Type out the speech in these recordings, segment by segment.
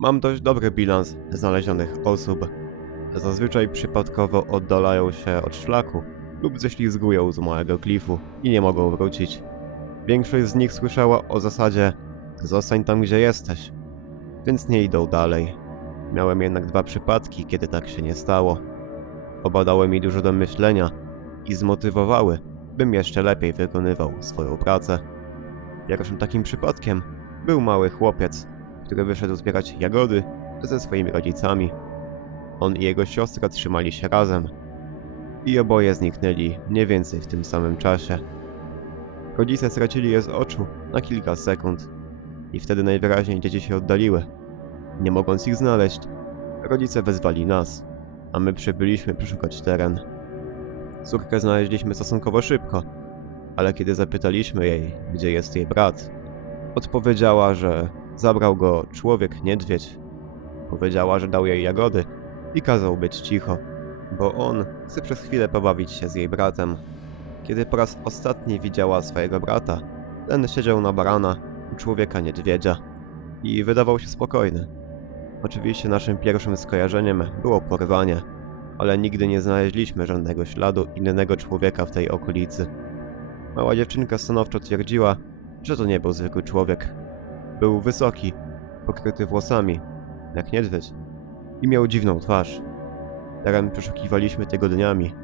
Mam dość dobry bilans znalezionych osób. Zazwyczaj przypadkowo oddalają się od szlaku lub ześlizgują z małego klifu i nie mogą wrócić. Większość z nich słyszała o zasadzie zostań tam gdzie jesteś, więc nie idą dalej. Miałem jednak dwa przypadki, kiedy tak się nie stało. Oba dały mi dużo do myślenia i zmotywowały, bym jeszcze lepiej wykonywał swoją pracę. Pierwszym takim przypadkiem był mały chłopiec, który wyszedł zbierać jagody ze swoimi rodzicami. On i jego siostra trzymali się razem i oboje zniknęli mniej więcej w tym samym czasie. Rodzice stracili je z oczu na kilka sekund i wtedy najwyraźniej dzieci się oddaliły. Nie mogąc ich znaleźć, rodzice wezwali nas, a my przybyliśmy przeszukać teren. Córkę znaleźliśmy stosunkowo szybko, ale kiedy zapytaliśmy jej, gdzie jest jej brat, odpowiedziała, że zabrał go człowiek niedźwiedź. Powiedziała, że dał jej jagody i kazał być cicho, bo on chce przez chwilę pobawić się z jej bratem. Kiedy po raz ostatni widziała swojego brata, ten siedział na barana u człowieka niedźwiedzia i wydawał się spokojny. Oczywiście naszym pierwszym skojarzeniem było porwanie, ale nigdy nie znaleźliśmy żadnego śladu innego człowieka w tej okolicy. Mała dziewczynka stanowczo twierdziła, że to nie był zwykły człowiek. Był wysoki, pokryty włosami, jak niedźwiedź, i miał dziwną twarz. Teren przeszukiwaliśmy tygodniami.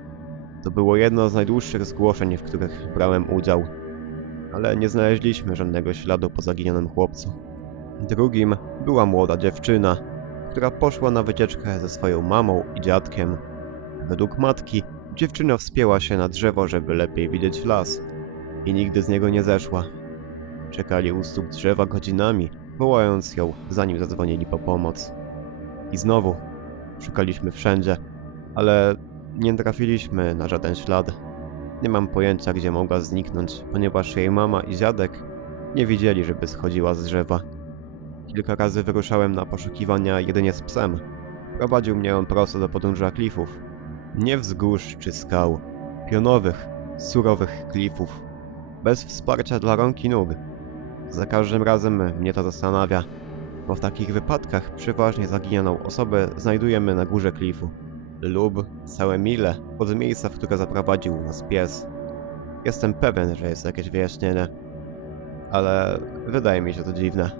To było jedno z najdłuższych zgłoszeń, w których brałem udział, ale nie znaleźliśmy żadnego śladu po zaginionym chłopcu. Drugim była młoda dziewczyna, która poszła na wycieczkę ze swoją mamą i dziadkiem. Według matki, dziewczyna wspięła się na drzewo, żeby lepiej widzieć las i nigdy z niego nie zeszła. Czekali u stóp drzewa godzinami, wołając ją, zanim zadzwonili po pomoc. I znowu szukaliśmy wszędzie, ale nie trafiliśmy na żaden ślad. Nie mam pojęcia, gdzie mogła zniknąć, ponieważ jej mama i dziadek nie widzieli, żeby schodziła z drzewa. Kilka razy wyruszałem na poszukiwania jedynie z psem. Prowadził mnie on prosto do podnóża klifów. Nie wzgórz czy skał, pionowych, surowych klifów, bez wsparcia dla rąk i nóg. Za każdym razem mnie to zastanawia, bo w takich wypadkach przeważnie zaginioną osobę znajdujemy na górze klifu lub całe mile od miejsca, w które zaprowadził nas pies. Jestem pewien, że jest jakieś wyjaśnienie, ale wydaje mi się to dziwne.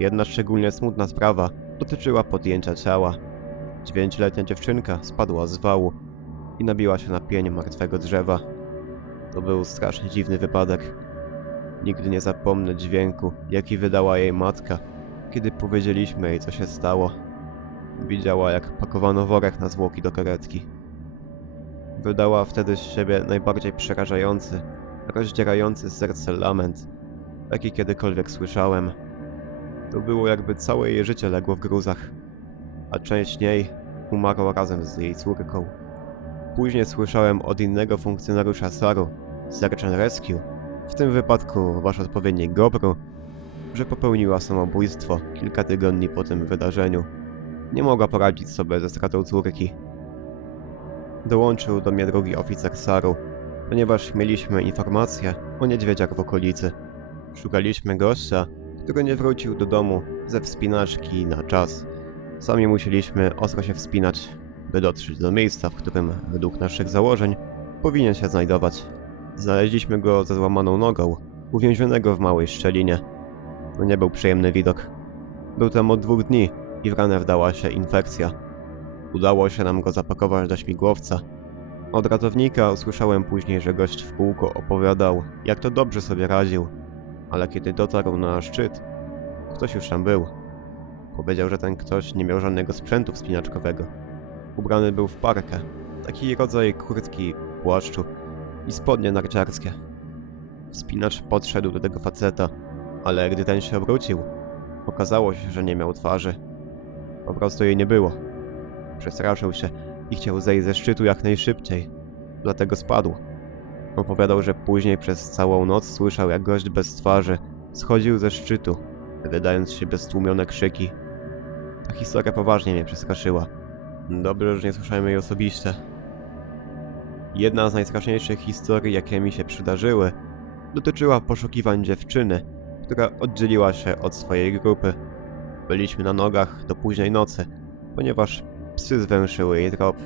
Jedna szczególnie smutna sprawa dotyczyła podjęcia ciała. Dziewięcioletnia dziewczynka spadła z wału i nabiła się na pień martwego drzewa. To był strasznie dziwny wypadek. Nigdy nie zapomnę dźwięku, jaki wydała jej matka, kiedy powiedzieliśmy jej, co się stało. Widziała, jak pakowano worek na zwłoki do karetki. Wydała wtedy z siebie najbardziej przerażający, rozdzierający serce lament, jaki kiedykolwiek słyszałem. To było jakby całe jej życie legło w gruzach, a część niej umarła razem z jej córką. Później słyszałem od innego funkcjonariusza SAR-u, Search and Rescue, w tym wypadku wasz odpowiednik Gobru, że popełniła samobójstwo kilka tygodni po tym wydarzeniu. Nie mogła poradzić sobie ze stratą córki. Dołączył do mnie drugi oficer SAR-u, ponieważ mieliśmy informacje o niedźwiedziach w okolicy. Szukaliśmy gościa, który nie wrócił do domu ze wspinaczki na czas. Sami musieliśmy ostro się wspinać, by dotrzeć do miejsca, w którym według naszych założeń powinien się znajdować. Znaleźliśmy go ze złamaną nogą, uwięzionego w małej szczelinie. To nie był przyjemny widok. Był tam od dwóch dni i w ranę wdała się infekcja. Udało się nam go zapakować do śmigłowca. Od ratownika usłyszałem później, że gość w kółko opowiadał, jak to dobrze sobie radził, ale kiedy dotarł na szczyt, ktoś już tam był. Powiedział, że ten ktoś nie miał żadnego sprzętu wspinaczkowego. Ubrany był w parkę, taki rodzaj kurtki, płaszczu i spodnie narciarskie. Wspinacz podszedł do tego faceta, ale gdy ten się obrócił, okazało się, że nie miał twarzy. Po prostu jej nie było. Przestraszył się i chciał zejść ze szczytu jak najszybciej, dlatego spadł. Opowiadał, że później przez całą noc słyszał, jak gość bez twarzy schodził ze szczytu, wydając z siebie stłumione krzyki. Ta historia poważnie mnie przestraszyła. Dobrze, że nie słyszałem jej osobiście. Jedna z najstraszniejszych historii, jakie mi się przydarzyły, dotyczyła poszukiwań dziewczyny, która oddzieliła się od swojej grupy. Byliśmy na nogach do późnej nocy, ponieważ psy zwęszyły jej trop.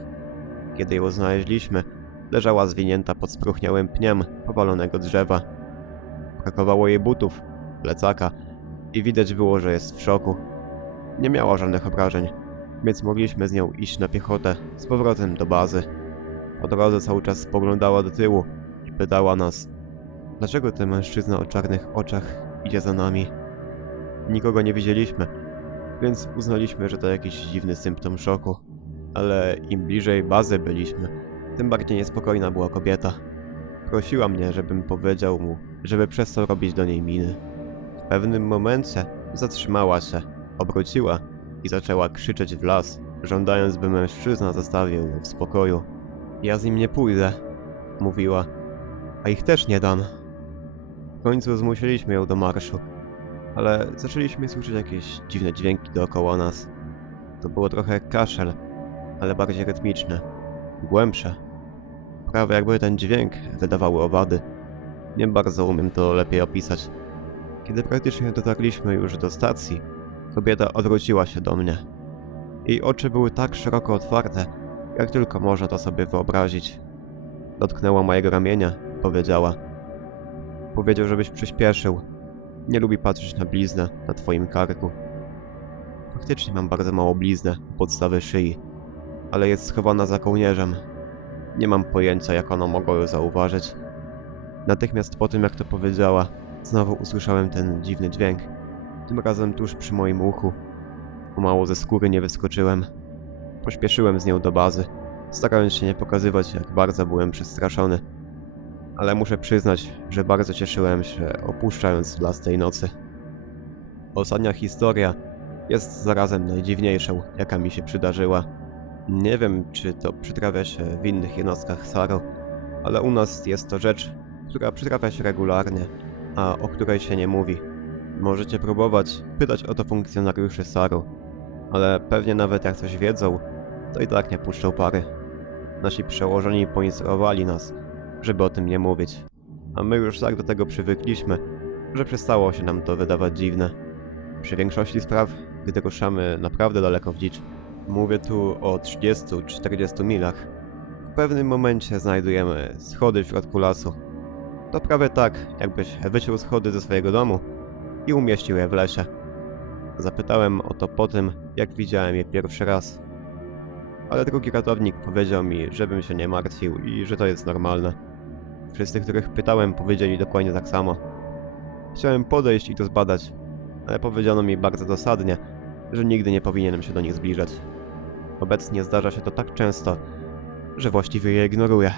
Kiedy ją znaleźliśmy, leżała zwinięta pod spróchniałym pniem powalonego drzewa. Brakowało jej butów, plecaka i widać było, że jest w szoku. Nie miała żadnych obrażeń, więc mogliśmy z nią iść na piechotę z powrotem do bazy. Po drodze cały czas spoglądała do tyłu i pytała nas, dlaczego ten mężczyzna o czarnych oczach idzie za nami. Nikogo nie widzieliśmy, więc uznaliśmy, że to jakiś dziwny symptom szoku. Ale im bliżej bazy byliśmy, tym bardziej niespokojna była kobieta. Prosiła mnie, żebym powiedział mu, żeby przestał robić do niej miny. W pewnym momencie zatrzymała się, obróciła i zaczęła krzyczeć w las, żądając, by mężczyzna zostawił ją w spokoju. Ja z nim nie pójdę, mówiła, a ich też nie dam. W końcu zmusiliśmy ją do marszu, ale zaczęliśmy słyszeć jakieś dziwne dźwięki dookoła nas. To było trochę kaszel, ale bardziej rytmiczne, głębsze. Prawie jakby ten dźwięk wydawały owady. Nie bardzo umiem to lepiej opisać. Kiedy praktycznie dotarliśmy już do stacji, kobieta odwróciła się do mnie. Jej oczy były tak szeroko otwarte, jak tylko można to sobie wyobrazić. Dotknęła mojego ramienia powiedziała: Powiedział, żebyś przyspieszył. Nie lubi patrzeć na bliznę na twoim karku. Faktycznie mam bardzo mało bliznę u podstawy szyi, ale jest schowana za kołnierzem. Nie mam pojęcia, jak ono mogło ją zauważyć. Natychmiast po tym, jak to powiedziała, znowu usłyszałem ten dziwny dźwięk. Tym razem tuż przy moim uchu. Pomału ze skóry nie wyskoczyłem. Pośpieszyłem z nią do bazy, starając się nie pokazywać, jak bardzo byłem przestraszony. Ale muszę przyznać, że bardzo cieszyłem się, opuszczając las tej nocy. Ostatnia historia jest zarazem najdziwniejszą, jaka mi się przydarzyła. Nie wiem, czy to przytrafia się w innych jednostkach SARO, ale u nas jest to rzecz, która przytrafia się regularnie, a o której się nie mówi. Możecie próbować pytać o to funkcjonariuszy SARU, ale pewnie nawet jak coś wiedzą, to i tak nie puszczą pary. Nasi przełożeni poinstruowali nas, żeby o tym nie mówić, a my już tak do tego przywykliśmy, że przestało się nam to wydawać dziwne. Przy większości spraw, gdy ruszamy naprawdę daleko w dzicz, mówię tu o 30-40 milach, w pewnym momencie znajdujemy schody w środku lasu. To prawie tak, jakbyś wyciął schody ze swojego domu i umieścił je w lesie. Zapytałem o to po tym, jak widziałem je pierwszy raz. Ale drugi ratownik powiedział mi, żebym się nie martwił i że to jest normalne. Wszyscy, których pytałem, powiedzieli dokładnie tak samo. Chciałem podejść i to zbadać, ale powiedziano mi bardzo dosadnie, że nigdy nie powinienem się do nich zbliżać. Obecnie zdarza się to tak często, że właściwie je ignoruję.